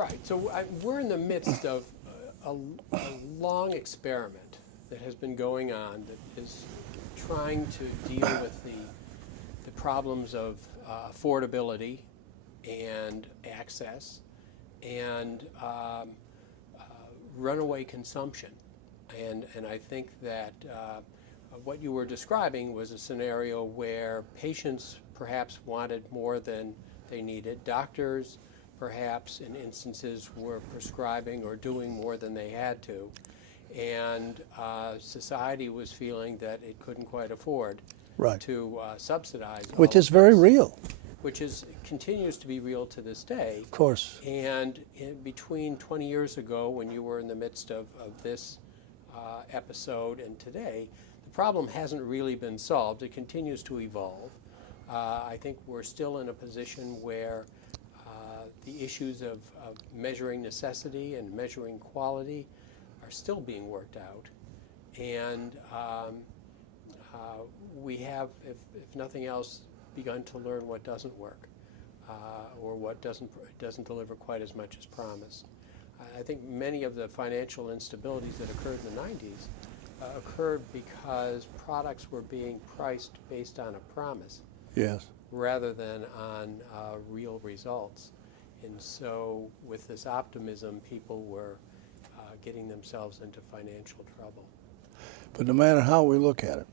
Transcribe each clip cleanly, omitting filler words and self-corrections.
Right. So we're in the midst of a long experiment that has been going on that is trying to deal with the problems of affordability and access and runaway consumption. And I think that what you were describing was a scenario where patients perhaps wanted more than they needed. Doctors perhaps in instances were prescribing or doing more than they had to. And society was feeling that it couldn't quite afford to subsidize which all is of very this, real. which continues to be real to this day. Of course. And between 20 years ago, when you were in the midst of this episode and today, the problem hasn't really been solved. It continues to evolve. I think we're still in a position where the issues of measuring necessity and measuring quality are still being worked out. And we have, if nothing else, begun to learn what doesn't work or what doesn't deliver quite as much as promised. I think many of the financial instabilities that occurred in the 90s occurred because products were being priced based on a promise rather than on real results. And so with this optimism, people were getting themselves into financial trouble. But no matter how we look at it,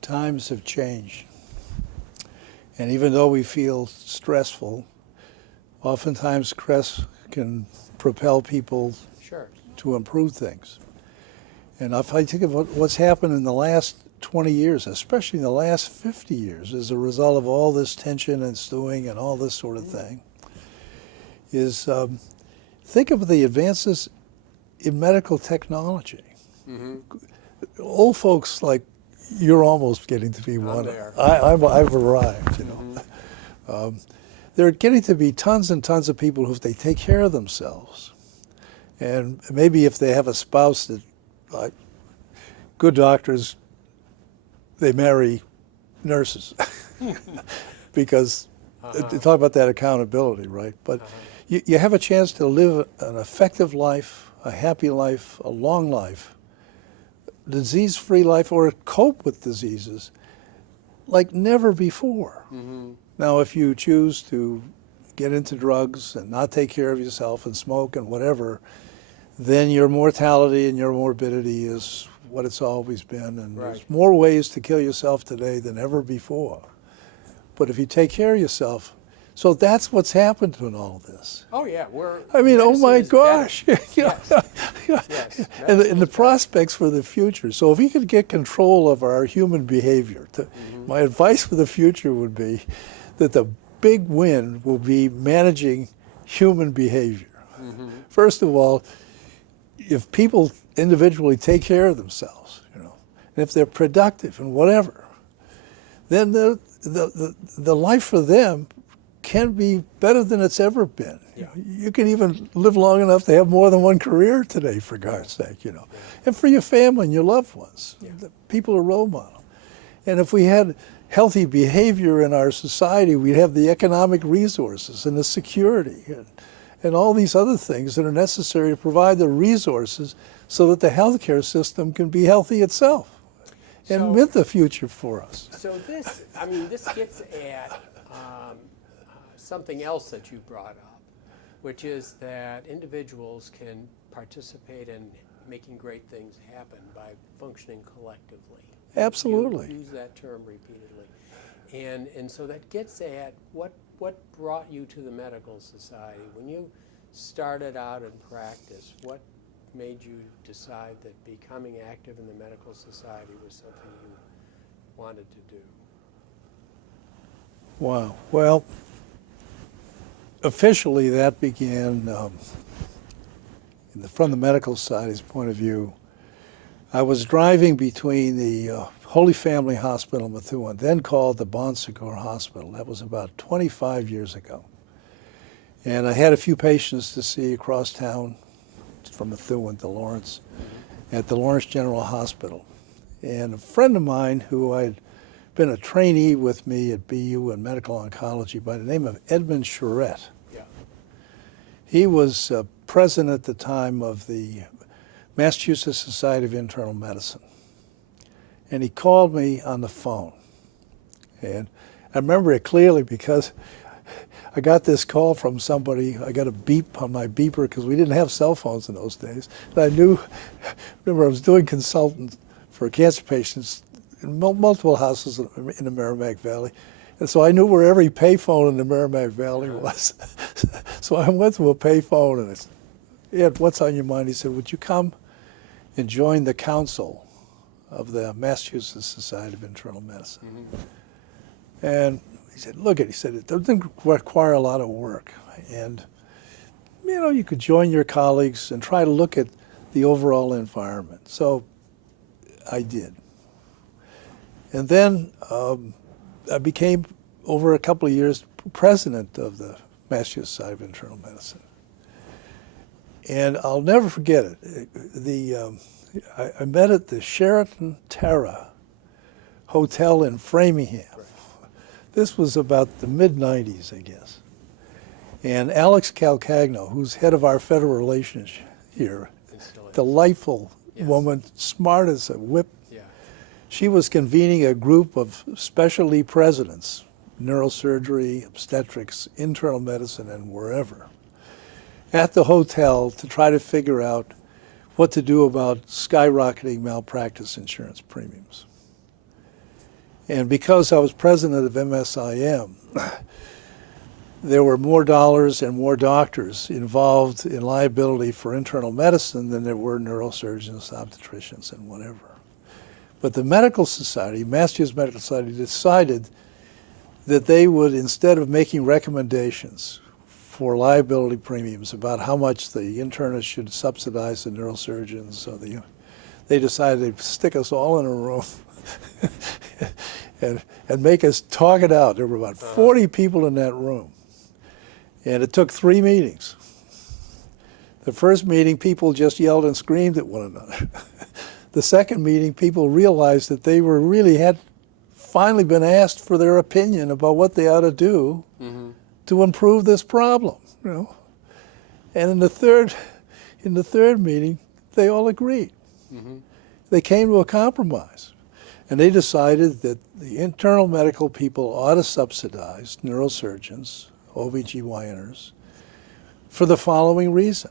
times have changed. And even though we feel stressful, oftentimes stress can propel people to improve things. And if I think of what's happened in the last 20 years, especially in the last 50 years, as a result of all this tension and stewing and all this sort of thing, is think of the advances in medical technology. Old folks like you're almost getting to be one. I've arrived, you know. There are getting to be tons and tons of people who, if they take care of themselves, and maybe if they have a spouse that, like good doctors, they marry nurses because they talk about that accountability, right? But you have a chance to live an effective life, a happy life, a long life, disease-free life, or cope with diseases like never before. Now, if you choose to get into drugs and not take care of yourself and smoke and whatever, then your mortality and your morbidity is what it's always been. And there's more ways to kill yourself today than ever before. But if you take care of yourself, so that's what's happened in all this. Oh yeah, I mean, oh my gosh. Yes. And the prospects for the future. So if we could get control of our human behavior, my advice for the future would be that the big win will be managing human behavior. First of all, if people individually take care of themselves, you know, and if they're productive and whatever, then the life for them can be better than it's ever been. You can even live long enough to have more than one career today, for God's sake, you know. And for your family and your loved ones, people are role models. And if we had healthy behavior in our society, we'd have the economic resources and the security and all these other things that are necessary to provide the resources so that the healthcare system can be healthy itself and with the future for us. So this gets at something else that you brought up, which is that individuals can participate in making great things happen by functioning collectively. Absolutely. You use that term repeatedly. And so that gets at what brought you to the medical society. When you started out in practice, what made you decide that becoming active in the medical society was something you wanted to do? Wow. Well, officially that began from the medical society's point of view. I was driving between the Holy Family Hospital in Methuen, then called the Bon Secours Hospital. That was about 25 years ago. And I had a few patients to see across town from Methuen to Lawrence at the Lawrence General Hospital. And a friend of mine who I'd been a trainee with me at BU in medical oncology by the name of Edmund Charette. He was president at the time of the Massachusetts Society of Internal Medicine. And he called me on the phone. And I remember it clearly because I got this call from somebody. I got a beep on my beeper because we didn't have cell phones in those days. And I remember I was doing consultant for cancer patients in multiple houses in the Merrimack Valley. And so I knew where every payphone in the Merrimack Valley was. So I went to a payphone and I said, Ed, what's on your mind? He said, would you come and join the council of the Massachusetts Society of Internal Medicine? Mm-hmm. And he said, look, he said, it doesn't require a lot of work. And, you know, you could join your colleagues and try to look at the overall environment. So I did. And then I became, over a couple of years, president of the Massachusetts Society of Internal Medicine. And I'll never forget it. I met at the Sheraton Terra Hotel in Framingham. Right. This was about the mid-90s, I guess. And Alex Calcagno, who's head of our federal relations here, delightful woman, smart as a whip. Yeah. She was convening a group of specialty presidents, neurosurgery, obstetrics, internal medicine, and wherever, at the hotel to try to figure out what to do about skyrocketing malpractice insurance premiums. And because I was president of MSIM, there were more dollars and more doctors involved in liability for internal medicine than there were neurosurgeons, obstetricians, and whatever. But the medical society, Massachusetts Medical Society, decided that they would, instead of making recommendations for liability premiums about how much the internists should subsidize the neurosurgeons, they decided they'd stick us all in a room and make us talk it out. There were about 40 people in that room. And it took 3 meetings. The first meeting, people just yelled and screamed at one another. The second meeting, people realized that they had finally been asked for their opinion about what they ought to do to improve this problem, you know. And in the third meeting, they all agreed. They came to a compromise. And they decided that the internal medical people ought to subsidize neurosurgeons, OBGYNers, for the following reason.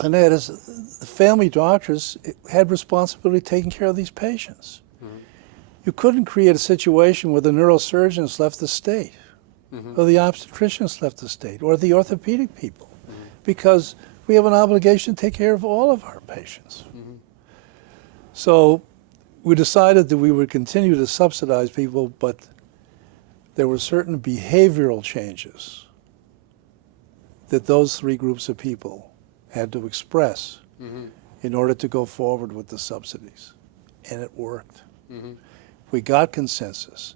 And that is, the family doctors had responsibility taking care of these patients. You couldn't create a situation where the neurosurgeons left the state, or the obstetricians left the state, or the orthopedic people, because we have an obligation to take care of all of our patients. So we decided that we would continue to subsidize people, but there were certain behavioral changes that those 3 groups of people had to express in order to go forward with the subsidies. And it worked. We got consensus.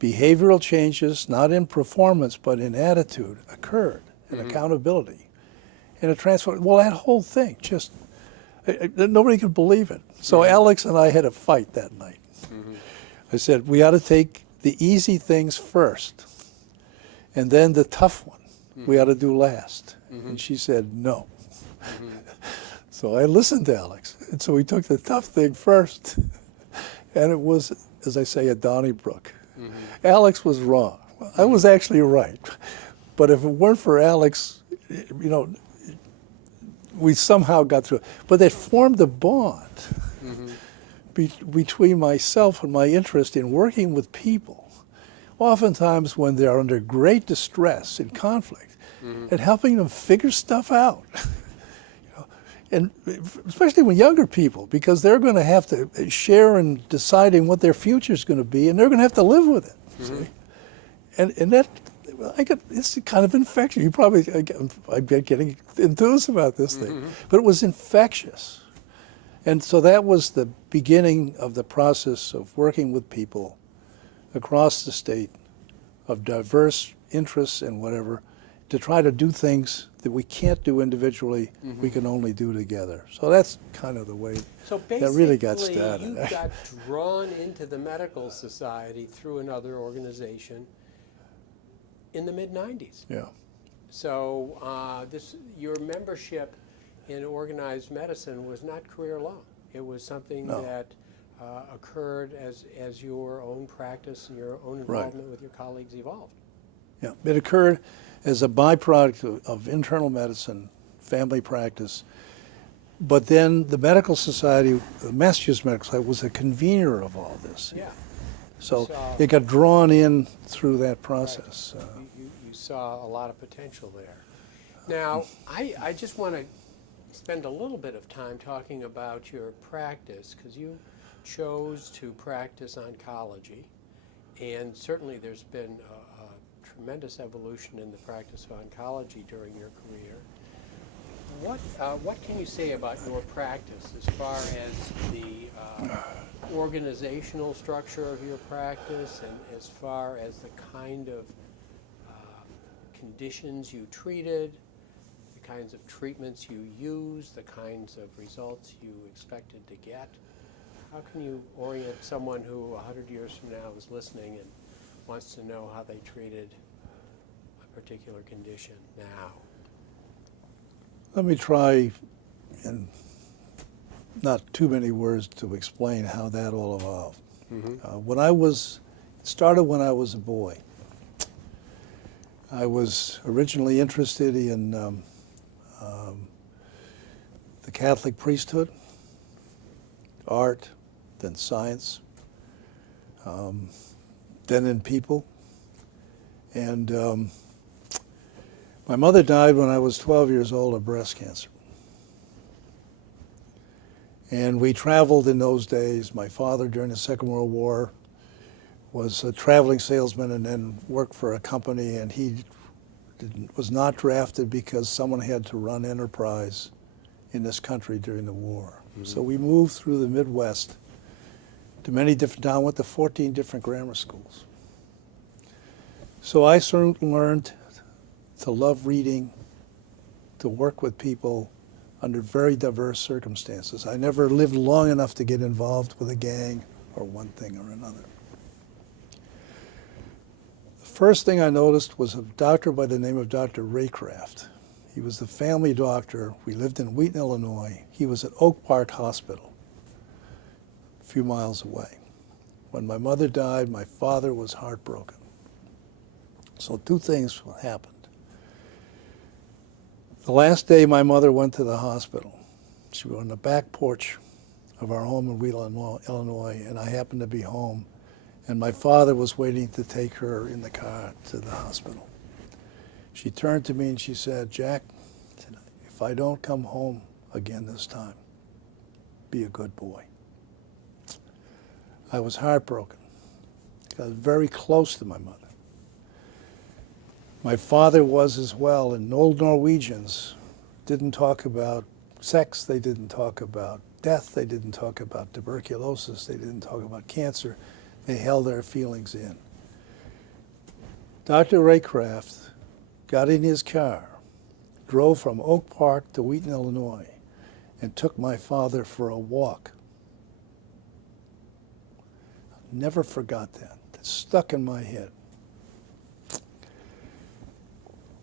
Behavioral changes, not in performance, but in attitude, occurred, and accountability. And it transformed. Well, that whole thing just, nobody could believe it. So Alex and I had a fight that night. I said, we ought to take the easy things first, and then the tough one we ought to do last. And she said, no. So I listened to Alex. And so we took the tough thing first. And it was, as I say, at Donnybrook. Alex was wrong. I was actually right. But if it weren't for Alex, you know, we somehow got through it. But it formed a bond between myself and my interest in working with people, oftentimes when they're under great distress and conflict, and helping them figure stuff out. And especially when younger people, because they're going to have to share in deciding what their future is going to be, and they're going to have to live with it. See? And that, it's kind of infectious. You probably, I get getting enthused about this thing, but it was infectious. And so that was the beginning of the process of working with people across the state of diverse interests and whatever, to try to do things that we can't do individually, we can only do together. So that's kind of the way that really got started. You got drawn into the medical society through another organization in the mid-90s. Yeah. So your membership in organized medicine was not career long. It was something No. that occurred as your own practice and your own Right. involvement with your colleagues evolved. Yeah, it occurred as a byproduct of internal medicine, family practice. But then the medical society, the Massachusetts Medical Society, was a convener of all this. Yeah. So So- it got drawn in through that process. You saw a lot of potential there. Now, I just want to spend a little bit of time talking about your practice, because you chose to practice oncology, and certainly there's been a tremendous evolution in the practice of oncology during your career. What can you say about your practice as far as the organizational structure of your practice, and as far as the kind of conditions you treated, the kinds of treatments you used, the kinds of results you expected to get? How can you orient someone who 100 years from now is listening and wants to know how they treated a particular condition now? Let me try, in not too many words, to explain how that all evolved. It started when I was a boy. I was originally interested in the Catholic priesthood, art, then science, then in people. And my mother died when I was 12 years old of breast cancer. And we traveled in those days. My father, during the Second World War, was a traveling salesman and then worked for a company, and he was not drafted because someone had to run enterprise in this country during the war. So we moved through the Midwest to many different towns, went to 14 different grammar schools. So I certainly learned to love reading, to work with people under very diverse circumstances. I never lived long enough to get involved with a gang or one thing or another. The first thing I noticed was a doctor by the name of Dr. Raycraft. He was the family doctor. We lived in Wheaton, Illinois. He was at Oak Park Hospital, a few miles away. When my mother died, my father was heartbroken. So two things happened. The last day my mother went to the hospital, she was on the back porch of our home in Wheeling, Illinois, and I happened to be home, and my father was waiting to take her in the car to the hospital. She turned to me and she said, "Jack, if I don't come home again this time, be a good boy." I was heartbroken. I was very close to my mother. My father was as well, and old Norwegians didn't talk about sex, they didn't talk about death, they didn't talk about tuberculosis, they didn't talk about cancer. They held their feelings in. Dr. Raycraft got in his car, drove from Oak Park to Wheaton, Illinois, and took my father for a walk. Never forgot that. It stuck in my head.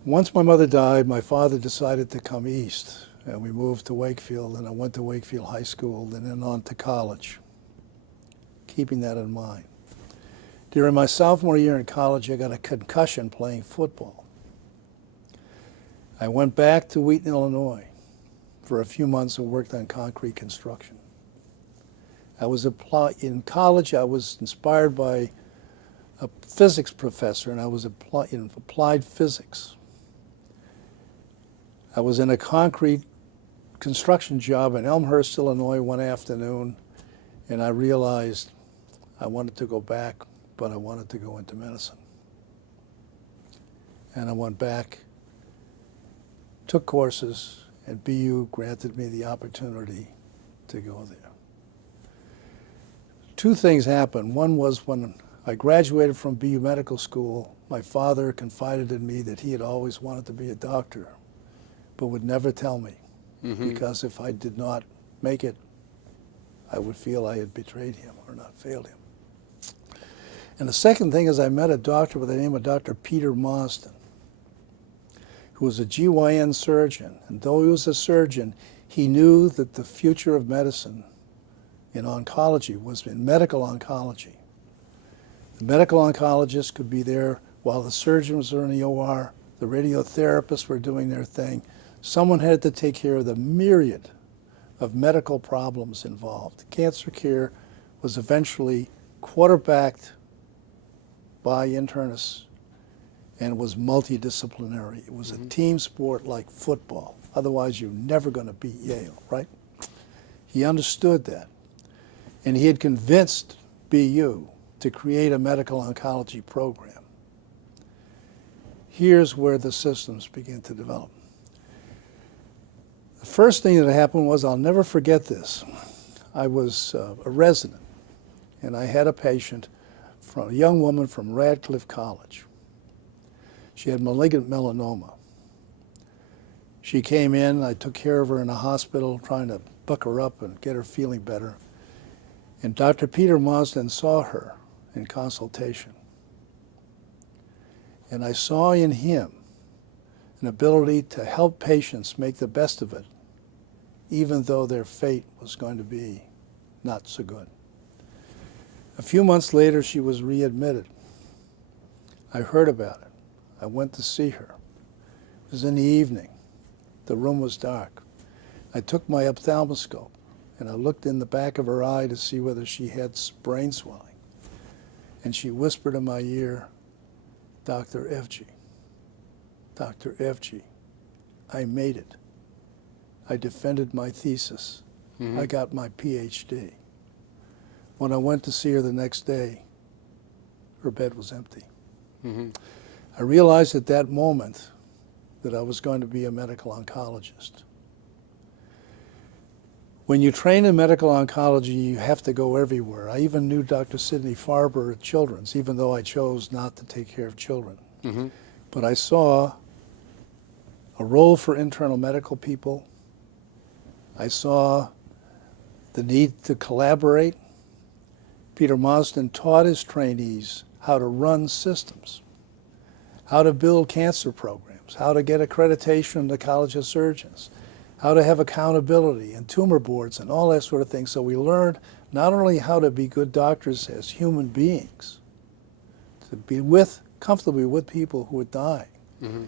Once my mother died, my father decided to come east, and we moved to Wakefield, and I went to Wakefield High School and then on to college, keeping that in mind. During my sophomore year in college, I got a concussion playing football. I went back to Wheaton, Illinois for a few months and worked on concrete construction. In college, I was inspired by a physics professor, and I was in applied physics. I was in a concrete construction job in Elmhurst, Illinois one afternoon, and I realized I wanted to go back, but I wanted to go into medicine. And I went back, took courses, and BU granted me the opportunity to go there. Two things happened. One was when I graduated from BU Medical School, my father confided in me that he had always wanted to be a doctor, but would never tell me, because if I did not make it, I would feel I had betrayed him or not failed him. And the second thing is I met a doctor by the name of Dr. Peter Marsden. who was a GYN surgeon. And though he was a surgeon, he knew that the future of medicine in oncology was in medical oncology. The medical oncologists could be there while the surgeons were in the OR, the radiotherapists were doing their thing. Someone had to take care of the myriad of medical problems involved. Cancer care was eventually quarterbacked by internists and was multidisciplinary. It was a team sport like football. Otherwise, you're never going to beat Yale, right? He understood that. And he had convinced BU to create a medical oncology program. Here's where the systems begin to develop. The first thing that happened was, I'll never forget this. I was a resident, and I had a patient, a young woman from Radcliffe College. She had malignant melanoma. She came in, I took care of her in a hospital, trying to buck her up and get her feeling better. And Dr. Peter Mosden saw her in consultation. And I saw in him an ability to help patients make the best of it, even though their fate was going to be not so good. A few months later, she was readmitted. I heard about it. I went to see her. It was in the evening. The room was dark. I took my ophthalmoscope and I looked in the back of her eye to see whether she had brain swelling. And she whispered in my ear, "Dr. Evjy, Dr. Evjy, I made it. I defended my thesis. I got my PhD." When I went to see her the next day, her bed was empty. I realized at that moment that I was going to be a medical oncologist. When you train in medical oncology, you have to go everywhere. I even knew Dr. Sidney Farber at Children's, even though I chose not to take care of children. But I saw a role for internal medical people. I saw the need to collaborate. Peter Mosden taught his trainees how to run systems, how to build cancer programs, how to get accreditation from the College of Surgeons, how to have accountability and tumor boards and all that sort of thing. So we learned not only how to be good doctors as human beings, to be comfortably with people who are dying,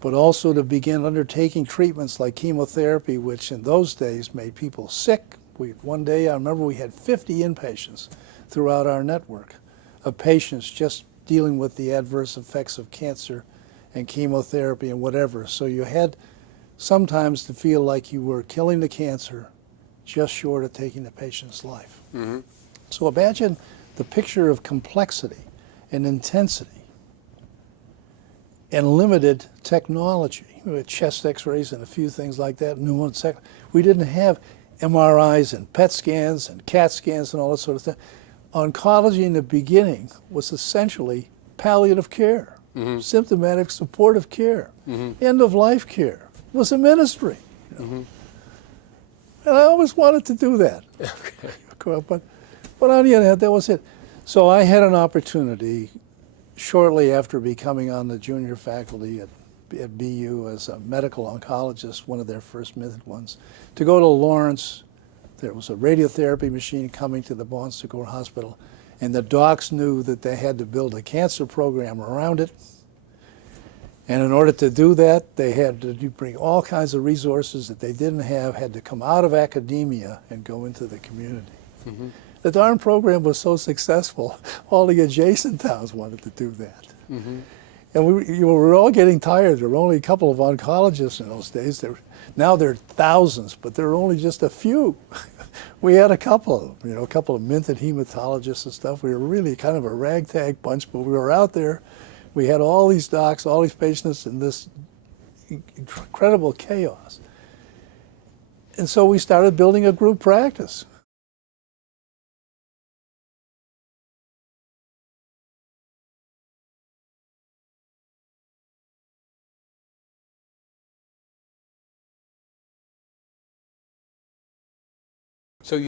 but also to begin undertaking treatments like chemotherapy, which in those days made people sick. One day, I remember we had 50 inpatients throughout our network of patients just dealing with the adverse effects of cancer and chemotherapy and whatever. So you had sometimes to feel like you were killing the cancer just short of taking the patient's life. So imagine the picture of complexity and intensity and limited technology. We had chest x-rays and a few things like that. We didn't have MRIs and PET scans and CAT scans and all that sort of thing. Oncology in the beginning was essentially palliative care, symptomatic supportive care, end-of-life care. It was a ministry. And I always wanted to do that. But on the other hand, that was it. So I had an opportunity shortly after becoming on the junior faculty at BU as a medical oncologist, one of their first minute ones, to go to Lawrence. There was a radiotherapy machine coming to the Bon Secours Hospital, and the docs knew that they had to build a cancer program around it. And in order to do that, they had to bring all kinds of resources that they didn't have, had to come out of academia and go into the community. The darn program was so successful, all the adjacent towns wanted to do that. And we were all getting tired. There were only a couple of oncologists in those days. Now there are thousands, but there are only just a few. We had a couple of minted hematologists and stuff. We were really kind of a ragtag bunch, but we were out there. We had all these docs, all these patients, and this incredible chaos. And so we started building a group practice.